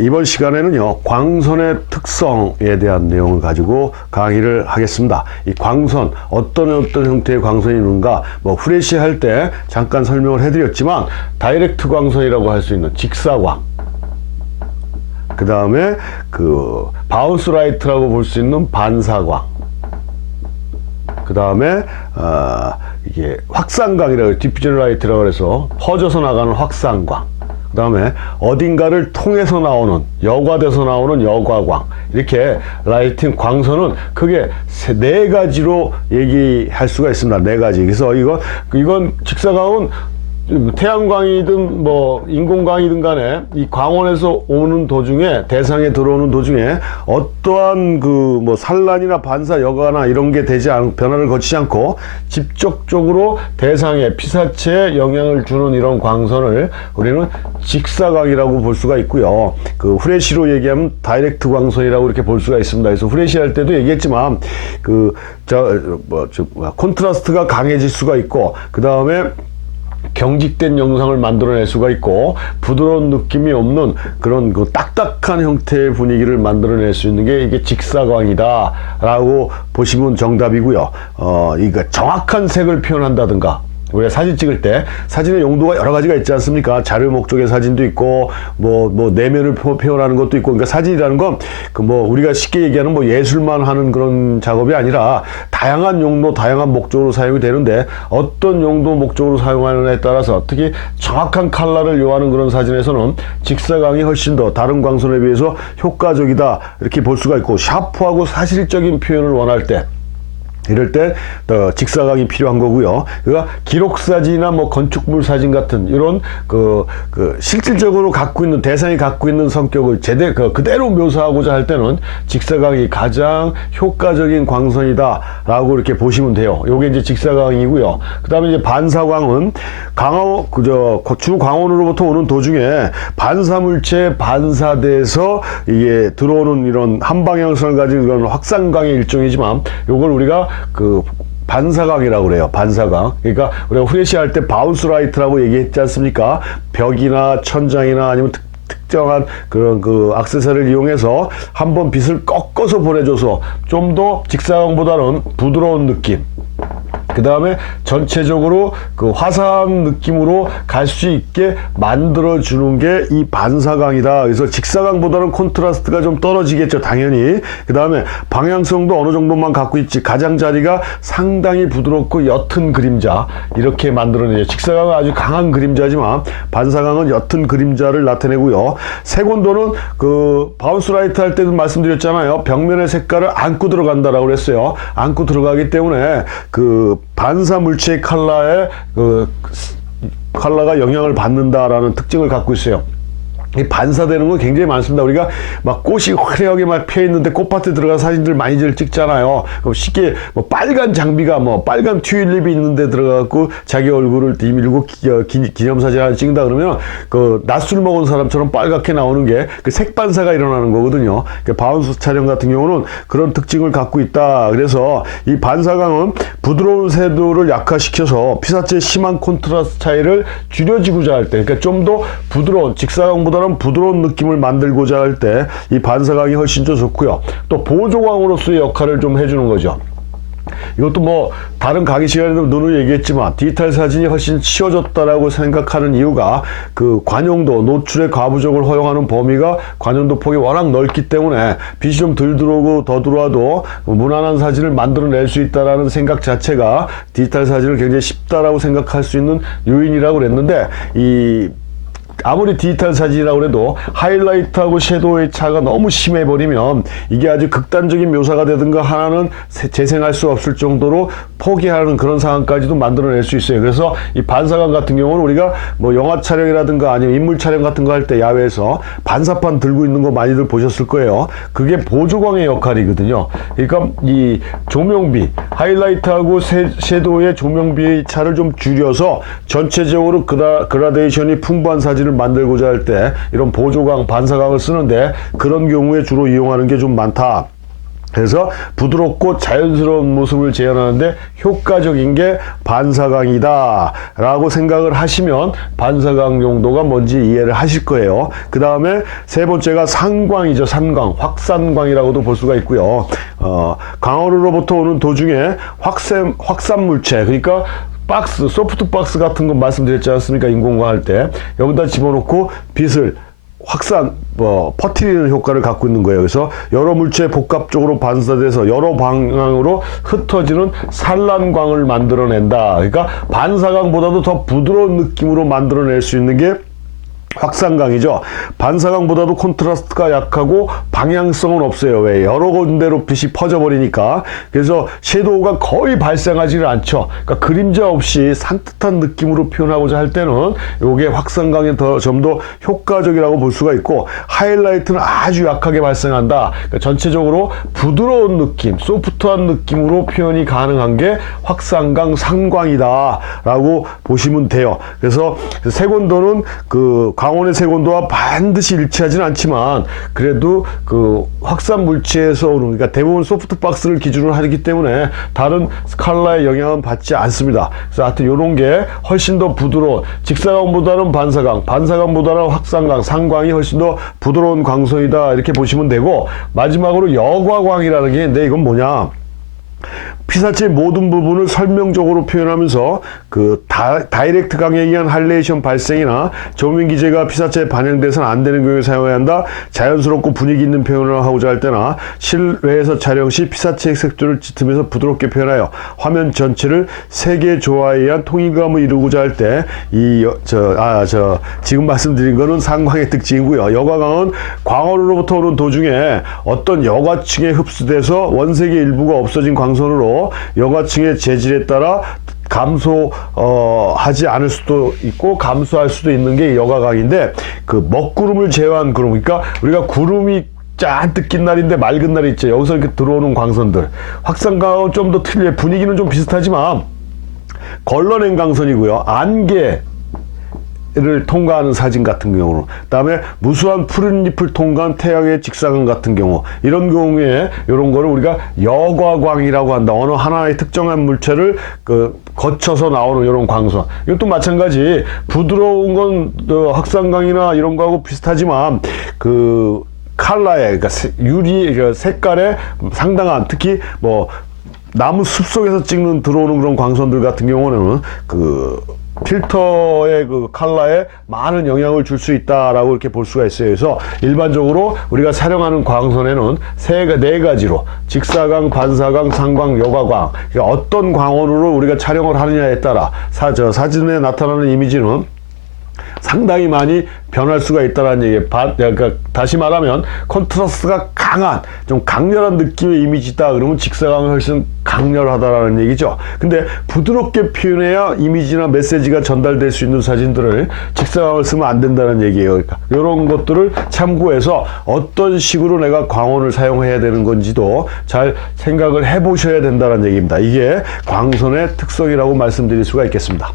이번 시간에는요, 광선의 특성에 대한 내용을 가지고 강의를 하겠습니다. 이 광선, 어떤 형태의 광선이 있는가, 후레쉬 할 때 잠깐 설명을 해드렸지만, 다이렉트 광선이라고 할 수 있는 직사광, 그 다음에 바운스 라이트라고 볼 수 있는 반사광, 그 다음에, 이게 확산광이라고, 디퓨전 라이트라고 해서 퍼져서 나가는 확산광, 그 다음에 어딘가를 통해서 나오는, 여과돼서 나오는 여과광, 이렇게 라이팅 광선은 크게 네 가지로 얘기할 수가 있습니다. 네 가지. 그래서 이건 직사광은 태양광이든 인공광이든 간에 이 광원에서 오는 도중에, 대상에 들어오는 도중에 어떠한 산란이나 반사, 여과나 이런 게 변화를 거치지 않고 직접적으로 대상에, 피사체에 영향을 주는 이런 광선을 우리는 직사광이라고 볼 수가 있고요. 후레쉬로 얘기하면 다이렉트 광선이라고 이렇게 볼 수가 있습니다. 그래서 후레쉬 할 때도 얘기했지만 콘트라스트가 강해질 수가 있고, 그 다음에 경직된 영상을 만들어낼 수가 있고, 부드러운 느낌이 없는 그런 딱딱한 형태의 분위기를 만들어낼 수 있는 게 이게 직사광이다 라고 보시면 정답이고요. 정확한 색을 표현한다든가, 우리가 사진 찍을 때 사진의 용도가 여러 가지가 있지 않습니까? 자료 목적의 사진도 있고, 내면을 표현하는 것도 있고. 그러니까 사진이라는 건 우리가 쉽게 얘기하는 예술만 하는 그런 작업이 아니라 다양한 용도, 다양한 목적으로 사용이 되는데, 어떤 용도, 목적으로 사용하느냐에 따라서 특히 정확한 컬러를 요하는 그런 사진에서는 직사광이 훨씬 더 다른 광선에 비해서 효과적이다, 이렇게 볼 수가 있고, 샤프하고 사실적인 표현을 원할 때, 이럴 때 직사광이 필요한 거고요. 그러니까 기록사진이나 건축물 사진 같은 이런 실질적으로 갖고 있는, 대상이 갖고 있는 성격을 그대로 묘사하고자 할 때는 직사광이 가장 효과적인 광선이다 라고 이렇게 보시면 돼요. 요게 이제 직사광이고요. 그 다음에 이제 반사광은 주 광원으로부터 오는 도중에 반사물체에 반사돼서 이게 들어오는 이런 한방향성을 가진 이런 확산광의 일종이지만, 요걸 우리가 반사광이라고 그래요. 반사광. 그러니까 우리가 후레쉬 할 때 바운스 라이트라고 얘기했지 않습니까? 벽이나 천장이나 아니면 특정한 그런 액세서리를 이용해서 한번 빛을 꺾어서 보내줘서 좀 더 직사광보다는 부드러운 느낌, 그 다음에 전체적으로 화사한 느낌으로 갈 수 있게 만들어주는 게 이 반사광이다. 그래서 직사광보다는 콘트라스트가 좀 떨어지겠죠, 당연히. 그 다음에 방향성도 어느 정도만 갖고 있지, 가장자리가 상당히 부드럽고 옅은 그림자, 이렇게 만들어내죠. 직사광은 아주 강한 그림자지만 반사광은 옅은 그림자를 나타내고요. 색온도는 바운스 라이트 할 때도 말씀드렸잖아요. 벽면의 색깔을 안고 들어간다라고 그랬어요. 안고 들어가기 때문에 반사 물체의 컬러에 컬러가 영향을 받는다라는 특징을 갖고 있어요. 이 반사되는 건 굉장히 많습니다. 우리가 꽃이 화려하게 펴 있는데 꽃밭에 들어간 사진들 많이들 찍잖아요. 그럼 쉽게 빨간 장비가 빨간 튤립이 있는데 들어가갖고 자기 얼굴을 뒤밀고 기념사진 하나 찍는다 그러면 낮술 먹은 사람처럼 빨갛게 나오는 게 색반사가 일어나는 거거든요. 바운스 촬영 같은 경우는 그런 특징을 갖고 있다. 그래서 이 반사광은 부드러운 세도를 약화시켜서 피사체의 심한 콘트라스트 차이를 줄여주고자 할 때, 그러니까 좀 더 부드러운, 직사광보다 부드러운 느낌을 만들고자 할 때 이 반사광이 훨씬 더 좋고요. 또 보조광으로서의 역할을 좀 해주는 거죠. 이것도 다른 강의 시간에도 누누이 얘기했지만, 디지털 사진이 훨씬 쉬워졌다라고 생각하는 이유가 관용도, 노출의 가부적을 허용하는 범위가 관용도 폭이 워낙 넓기 때문에 빛이 좀 덜 들어오고 더 들어와도 무난한 사진을 만들어낼 수 있다라는 생각 자체가 디지털 사진을 굉장히 쉽다라고 생각할 수 있는 요인이라고 그랬는데, 아무리 디지털 사진이라고 해도 하이라이트하고 섀도우의 차가 너무 심해버리면 이게 아주 극단적인 묘사가 되든가 하나는 재생할 수 없을 정도로 포기하는 그런 상황까지도 만들어낼 수 있어요. 그래서 이 반사광 같은 경우는 우리가 영화 촬영이라든가 아니면 인물 촬영 같은 거 할 때 야외에서 반사판 들고 있는 거 많이들 보셨을 거예요. 그게 보조광의 역할이거든요. 그러니까 이 조명비, 하이라이트하고 섀도우의 조명비의 차를 좀 줄여서 전체적으로 그라데이션이 풍부한 사진을 만들고자 할 때 이런 보조광, 반사광을 쓰는데, 그런 경우에 주로 이용하는 게 좀 많다. 그래서 부드럽고 자연스러운 모습을 재현하는데 효과적인 게 반사광이다 라고 생각을 하시면 반사광 용도가 뭔지 이해를 하실 거예요. 그 다음에 세 번째가 산광이죠. 산광, 확산광이라고도 볼 수가 있고요. 광원으로부터 오는 도중에 확산물체, 그러니까 박스, 소프트 박스 같은 거 말씀드렸지 않습니까? 인공광 할 때 여기다 집어넣고 빛을 퍼뜨리는 효과를 갖고 있는 거예요. 그래서 여러 물체에 복합적으로 반사돼서 여러 방향으로 흩어지는 산란광을 만들어낸다. 그러니까 반사광보다도 더 부드러운 느낌으로 만들어낼 수 있는 게 확산광이죠. 반사광보다도 콘트라스트가 약하고 방향성은 없어요. 왜? 여러 군데로 빛이 퍼져버리니까. 그래서 섀도우가 거의 발생하지를 않죠. 그러니까 그림자 없이 산뜻한 느낌으로 표현하고자 할 때는 이게 확산광이 좀 더 효과적이라고 볼 수가 있고, 하이라이트는 아주 약하게 발생한다. 그러니까 전체적으로 부드러운 느낌, 소프트한 느낌으로 표현이 가능한 게 확산광, 산광이다 라고 보시면 돼요. 그래서 색온도는 광원의 색온도와 반드시 일치하지는 않지만 그래도 확산 물체에서 오는, 그러니까 대부분 소프트 박스를 기준으로 하기 때문에 다른 컬러의 영향은 받지 않습니다. 그래서 하여튼 이런 게 훨씬 더 부드러운, 직사광보다는 반사광, 반사광보다는 확산광, 산광이 훨씬 더 부드러운 광선이다 이렇게 보시면 되고, 마지막으로 여과광이라는 게 있는데 이건 뭐냐, 피사체의 모든 부분을 설명적으로 표현하면서 다이렉트 광에 의한 할레이션 발생이나 조명 기제가 피사체에 반영돼서는 안 되는 경우에 사용해야 한다. 자연스럽고 분위기 있는 표현을 하고자 할 때나 실외에서 촬영 시 피사체의 색조를 짙으면서 부드럽게 표현하여 화면 전체를 색의 조화에 의한 통일감을 이루고자 할 때 지금 말씀드린 거는 산광의 특징이고요. 여과광은 광원으로부터 오는 도중에 어떤 여과층에 흡수돼서 원색의 일부가 없어진 광선으로 여과층의 재질에 따라 감소하지 않을 수도 있고 감소할 수도 있는 게 여과광인데, 먹구름을 제외한 구름, 그러니까 우리가 구름이 잔뜩 낀 날인데 맑은 날이 있죠. 여기서 이렇게 들어오는 광선들, 확산광은 좀 더 틀려요. 분위기는 좀 비슷하지만 걸러낸 광선이고요. 안개 를 통과하는 사진 같은 경우로, 그 다음에 무수한 푸른 잎을 통과한 태양의 직사광 같은 경우, 이런 경우에 이런 거를 우리가 여과광이라고 한다. 어느 하나의 특정한 물체를 거쳐서 나오는 이런 광선. 이것도 마찬가지, 부드러운 건 확산광이나 이런 거하고 비슷하지만 컬러에, 그러니까 색깔에 상당한, 특히 나무 숲속에서 들어오는 그런 광선들 같은 경우는 필터의 컬러에 많은 영향을 줄 수 있다라고 이렇게 볼 수가 있어요. 그래서 일반적으로 우리가 촬영하는 광선에는 네 가지로 직사광, 반사광, 산광, 여과광, 그러니까 어떤 광원으로 우리가 촬영을 하느냐에 따라 사진에 나타나는 이미지는 상당히 많이 변할 수가 있다는 얘기예요. 그러니까 다시 말하면 컨트라스트가 강한, 좀 강렬한 느낌의 이미지다 그러면 직사광이 훨씬 강렬하다라는 얘기죠. 근데 부드럽게 표현해야 이미지나 메시지가 전달될 수 있는 사진들을 직사광을 쓰면 안 된다는 얘기예요. 그러니까 이런 것들을 참고해서 어떤 식으로 내가 광원을 사용해야 되는 건지도 잘 생각을 해보셔야 된다는 얘기입니다. 이게 광선의 특성이라고 말씀드릴 수가 있겠습니다.